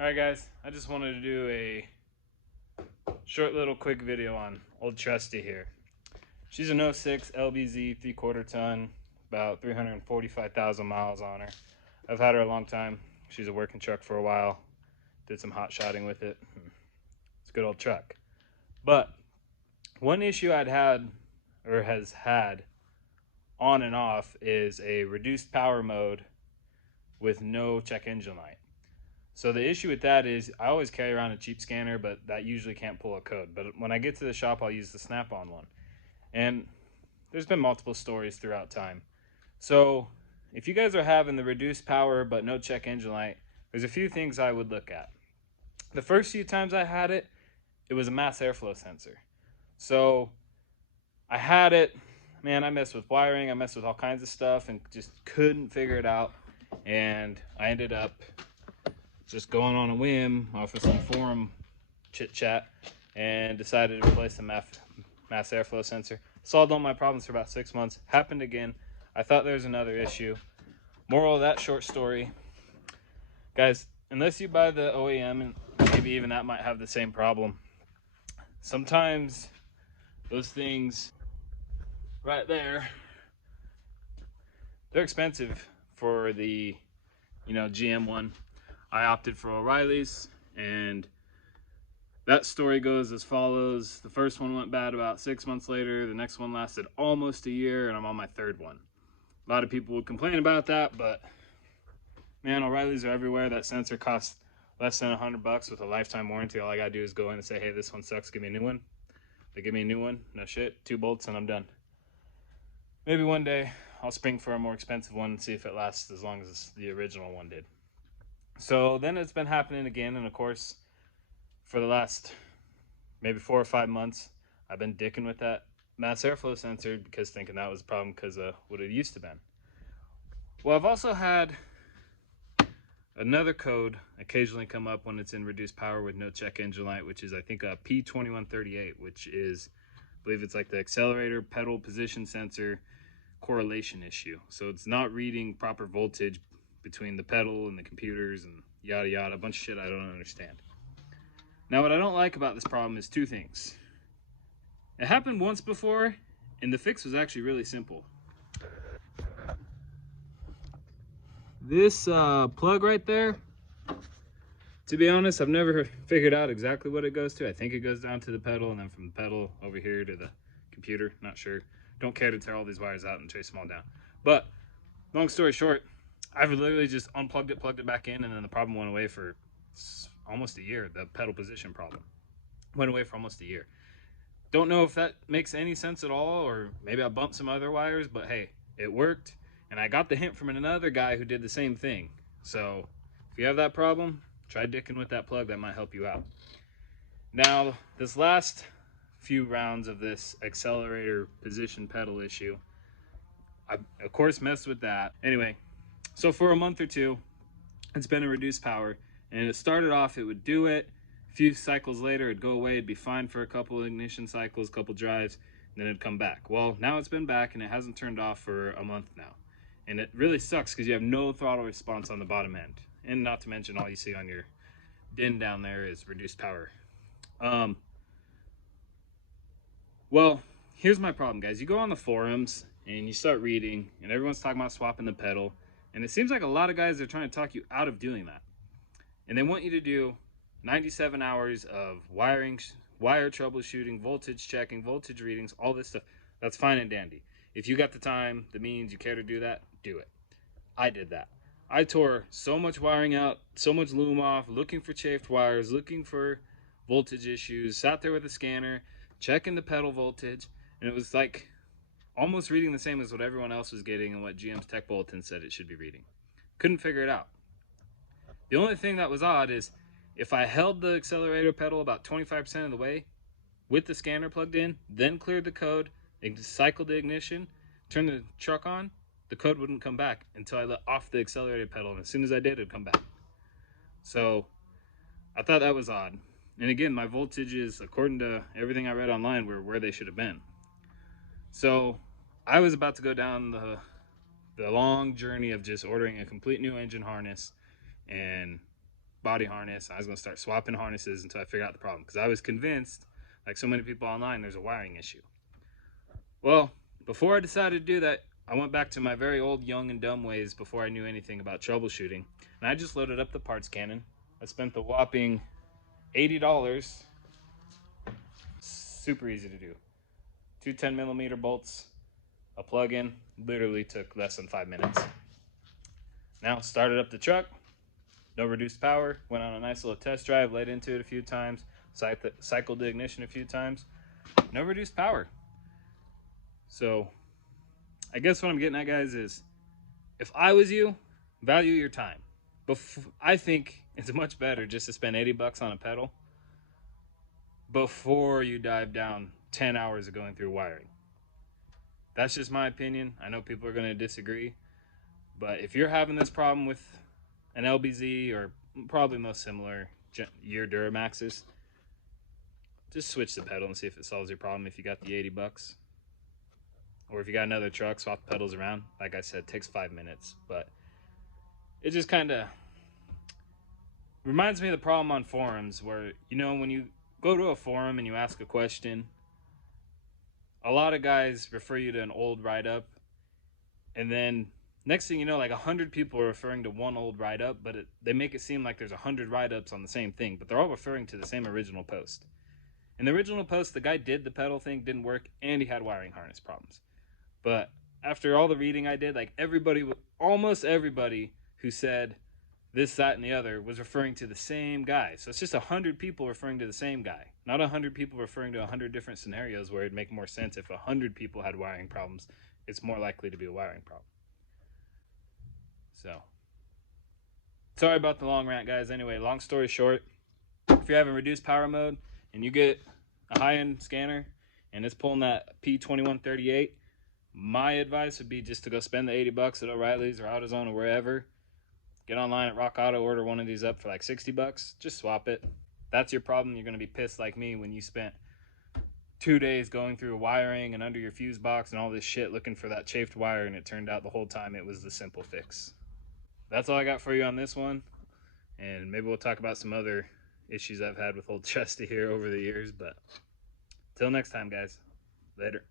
Alright guys, I just wanted to do a short little quick video on old Trusty here. She's a No 6 LBZ 3/4 ton, about 345,000 miles on her. I've had her a long time. She's a working truck for a while. Did some hot shotting with it. It's a good old truck. But one issue I'd had, or has had, on and off is a reduced power mode with no check engine light. So the issue with that is I always carry around a cheap scanner, but that usually can't pull a code. But when I get to the shop, I'll use the Snap-on one. And there's been multiple stories throughout time. So if you guys are having the reduced power but no check engine light, there's a few things I would look at. The first few times I had it, it was a mass airflow sensor. So I had it, man, I messed with wiring, I messed with all kinds of stuff and just couldn't figure it out. And I ended up just going on a whim off of some forum chit chat and decided to replace the mass airflow sensor. Solved all my problems for about 6 months. Happened again. I thought there was another issue. Moral of that short story, guys, unless you buy the OEM, and maybe even that might have the same problem, sometimes those things right there, they're expensive for the GM one. I opted for O'Reilly's, and that story goes as follows. The first one went bad about 6 months later. The next one lasted almost a year, and I'm on my third one. A lot of people would complain about that, but man, O'Reilly's are everywhere. That sensor costs less than $100 with a lifetime warranty. All I gotta do is go in and say, hey, this one sucks, give me a new one. They give me a new one, no shit, 2 bolts and I'm done. Maybe one day I'll spring for a more expensive one and see if it lasts as long as the original one did. So then it's been happening again, and of course, for the last maybe 4 or 5 months, I've been dicking with that mass airflow sensor because thinking that was a problem because of what it used to be. Well, I've also had another code occasionally come up when it's in reduced power with no check engine light, which is I think a P2138, which is, I believe it's like the accelerator pedal position sensor correlation issue. So it's not reading proper voltage between the pedal and the computers and yada yada, a bunch of shit I don't understand. Now what I don't like about this problem is 2 things. It happened once before, and the fix was actually really simple. This plug right there, to be honest, I've never figured out exactly what it goes to. I think it goes down to the pedal, and then from the pedal over here to the computer, not sure. Don't care to tear all these wires out and trace them all down. But long story short, I've literally just unplugged it, plugged it back in, and then the problem went away for almost a year. The pedal position problem went away for almost a year. Don't know if that makes any sense at all, or maybe I bumped some other wires, but hey, it worked. And I got the hint from another guy who did the same thing. So if you have that problem, try dicking with that plug. That might help you out. Now, this last few rounds of this accelerator position pedal issue, I of course messed with that. Anyway, so for a month or two, it's been a reduced power, and it started off, it would do it. A few cycles later, it'd go away, it'd be fine for a couple ignition cycles, a couple drives, and then it'd come back. Well, now it's been back, and it hasn't turned off for a month now. And it really sucks because you have no throttle response on the bottom end. And not to mention, all you see on your DIN down there is reduced power. Well, here's my problem, guys. You go on the forums, and you start reading, and everyone's talking about swapping the pedal. And it seems like a lot of guys are trying to talk you out of doing that. And they want you to do 97 hours of wiring, wire troubleshooting, voltage checking, voltage readings, all this stuff. That's fine and dandy. If you got the time, the means, you care to do that, do it. I did that. I tore so much wiring out, so much loom off, looking for chafed wires, looking for voltage issues, sat there with a scanner, checking the pedal voltage, and it was like almost reading the same as what everyone else was getting and what GM's Tech Bulletin said it should be reading. Couldn't figure it out. The only thing that was odd is if I held the accelerator pedal about 25% of the way with the scanner plugged in, then cleared the code, cycled the ignition, turned the truck on, the code wouldn't come back until I let off the accelerator pedal, and as soon as I did, it'd come back. So I thought that was odd. And again, my voltages, according to everything I read online, were where they should have been. So I was about to go down the long journey of just ordering a complete new engine harness and body harness. I was going to start swapping harnesses until I figured out the problem, because I was convinced, like so many people online, there's a wiring issue. Well, before I decided to do that, I went back to my very old, young, and dumb ways before I knew anything about troubleshooting, and I just loaded up the parts cannon. I spent the whopping $80. Super easy to do. Two 10mm bolts, a plug-in, literally took less than 5 minutes. Now started up the truck, no reduced power, went on a nice little test drive, laid into it a few times, cycled the ignition a few times, no reduced power. So I guess what I'm getting at, guys, is if I was you, value your time. I think it's much better just to spend $80 on a pedal before you dive down 10 hours of going through wiring. That's just my opinion. I know people are going to disagree, but if you're having this problem with an LBZ or probably most similar year Duramaxes, just switch the pedal and see if it solves your problem. If you got the $80, or if you got another truck, swap the pedals around. Like I said, it takes 5 minutes, but it just kind of reminds me of the problem on forums where, you know, when you go to a forum and you ask a question, a lot of guys refer you to an old write-up, and then next thing you know, like 100 people are referring to one old write-up, but they make it seem like there's 100 write-ups on the same thing, but they're all referring to the same original post. In the original post, the guy did the pedal thing, didn't work, and he had wiring harness problems. But after all the reading I did, like almost everybody who said this, that, and the other was referring to the same guy. So it's just 100 people referring to the same guy, not 100 people referring to 100 different scenarios where it'd make more sense if 100 people had wiring problems. It's more likely to be a wiring problem. So, sorry about the long rant, guys. Anyway, long story short, if you're having reduced power mode and you get a high-end scanner and it's pulling that P2138, my advice would be just to go spend the $80 at O'Reilly's or AutoZone or wherever. Get online at Rock Auto, order one of these up for like $60. Just swap it. That's your problem. You're going to be pissed like me when you spent 2 days going through wiring and under your fuse box and all this shit looking for that chafed wire, and it turned out the whole time it was the simple fix. That's all I got for you on this one, and maybe we'll talk about some other issues I've had with old Chesty here over the years, but till next time, guys. Later.